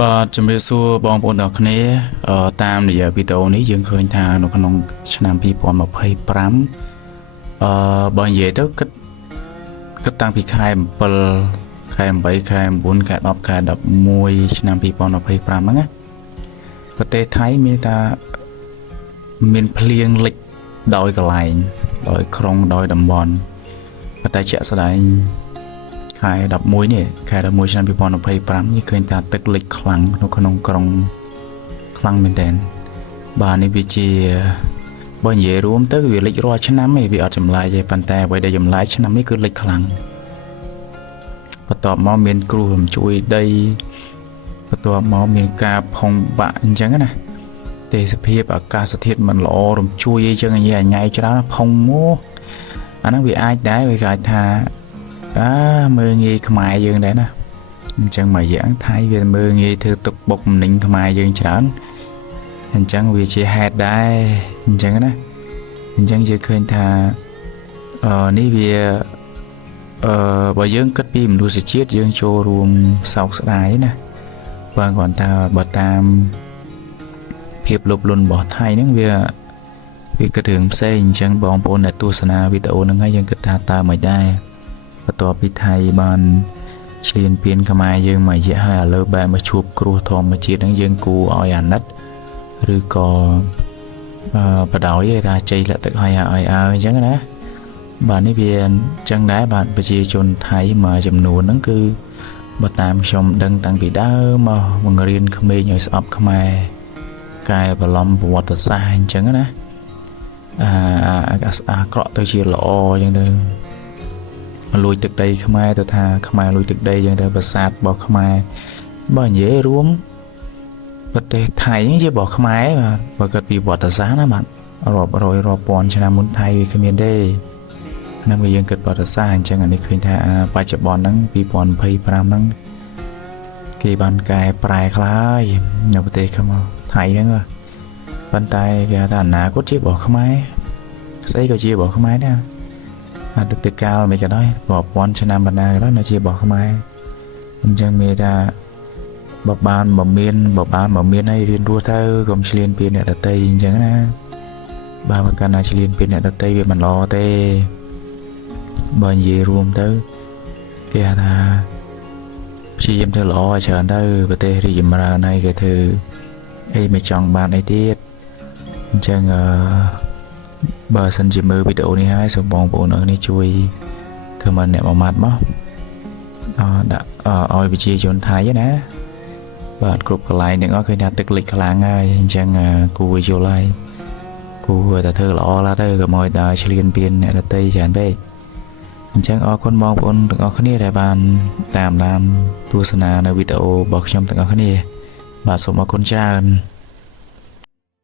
បាទជំរាបសួរបងប្អូនទាំងអស់គ្នាតាមរយៈវីដេអូនេះយើងឃើញថានៅក្នុងឆ្នាំ2025បើនិយាយទៅគិតតាំងពីខែ7ខែ8ខែ9ខែ10ខែ11ឆ្នាំ2025ហ្នឹងណាប្រទេសថៃមានថាមានភ្លៀងលិចដោយកន្លែងដោយក្រុងដោយតំបន់ប៉ុន្តែជាក់ស្ដែងខែ11នេះខែ11ឆ្នាំ2025នេះឃើញថាទឹកលិចខ្លាំងនៅក្នុងក្រុងខ្លាំងមែនទែនបាទនេះវាជាបើនិយាយរួមទៅវាលិចរាល់ឆ្នាំឯងវាអត់ចម្លែកទេប៉ុន្តែអ្វីដែលចម្លែកឆ្នាំនេះគឺលិចខ្លាំងបន្ទាប់មកមានគ្រោះរំជួយដីបន្ទាប់មកមានការផុងបាក់អញ្ចឹងណាទេសភាពអាកាសធាតុមិនល្អរំជួយអីចឹងញ៉ៃច្រើនផុងមកអាហ្នឹងវាអាចដែរវាអាចថាមើងងាយខ្មែរយើងដែរណាអញ្ចឹងមួយយ៉ាងថៃវាមើងងាយធ្វើទុកបុកម្នេញខ្មែរយើងច្រើនអញ្ចឹងវាជាហេតុដែរអញ្ចឹងណាអញ្ចឹងយើងឃើញថានេះវាបើយើងគិតពីមនុស្សជាតិយើងចូលរួមសោកស្ដាយណាបើគាត់ថាបើតាមភាពលោភលន់របស់ថៃហ្នឹងវាគិតរឿងផ្សេងអញ្ចឹងបងប្អូនដែលទស្សនាវីដេអូហ្នឹងហើយយើងគិតថាតើមិនដែរបន្ទាប់ពីថៃបានឈ្លានពានខ្មែរយើងមួយរយៈហើយឥឡូវបែរមកជួបគ្រោះធម្មជាតិហ្នឹងយើងគួរឲ្យអាណិតឬក៏បដ ாய் ថាជ័យលាក់ទឹកឲ្យអញ្ចឹងណាបាទនេះវាអញ្ចឹងដែរបាទប្រជាជនថៃមួយចំនួនហ្នឹងគឺបើតាមខ្ញុំដឹងតាំងពីដើមមកបង្រៀនក្មេងឲ្យស្អប់ខ្មែរកែប្រឡំប្រវត្តិសាស្ត្រអញ្ចឹងណាអាក្រក់ទៅជាល្អអញ្ចឹងទៅលួចទឹកដីខ្មែរទៅថាខ្មែរលួចទឹកដីអញ្ចឹងទៅប្រាសាទរបស់ខ្មែរបើនិយាយរួមប្រទេសថៃជារបស់ខ្មែរបាទបើគិតពីប្រវត្តិសាស្ត្រណាបាទរាប់រយរាប់ពាន់ឆ្នាំមុនថៃវាគ្មានទេហ្នឹងវាយើងគិតប្រវត្តិសាស្ត្រអញ្ចឹងអានេះឃើញថាបច្ចុប្បន្នហ្នឹង2025ហ្នឹងគេបានកែប្រែខ្លះហើយនៅប្រទេសខ្មែរថៃហ្នឹងប៉ុន្តែគេថាអនាគតជារបស់ខ្មែរស្អីក៏ជារបស់ខ្មែរដែរអតីតកាលមិនក៏ដោយរាប់ពាន់ឆ្នាំបណ្ដាក៏ដោយនៅជារបស់ខ្មែរអញ្ចឹងមានថាបើបានមានឲ្យរៀនរស់ទៅកុំឆ្លៀនពីអ្នកដទៃអញ្ចឹងណាបើមិនកាន់តែឆ្លៀនពីអ្នកដទៃវាមិនល្អទេបើនិយាយរួមទៅគេថាព្យាយាមធ្វើល្អឲ្យច្រើនទៅប្រទេសរីកចម្រើនហើយគេធ្វើអីមិនចង់បានអីទៀតអញ្ចឹងបើសិនជាមើលវីដេអូនេះហើយសូមបងប្អូនអរនេះជួយ comment អ្នកមួយម៉ាត់មកដាក់ឲ្យប្រជាជនថៃណាបាទគ្រប់កន្លែងទាំងអស់ឃើញថាទឹកលិចខ្លាំងហើយអញ្ចឹងគួរយល់ហើយគួរតែធ្វើល្អឡាទៅកុំឲ្យដើរឆ្លៀនពៀនអ្នកដទៃច្រើនពេកអញ្ចឹងអរគុណបងប្អូនទាំងអស់គ្នាដែលបានតាមដានទស្សនានៅវីដេអូរបស់ខ្ញុំទាំងអស់គ្នាបាទសូមអរគុណច្រើន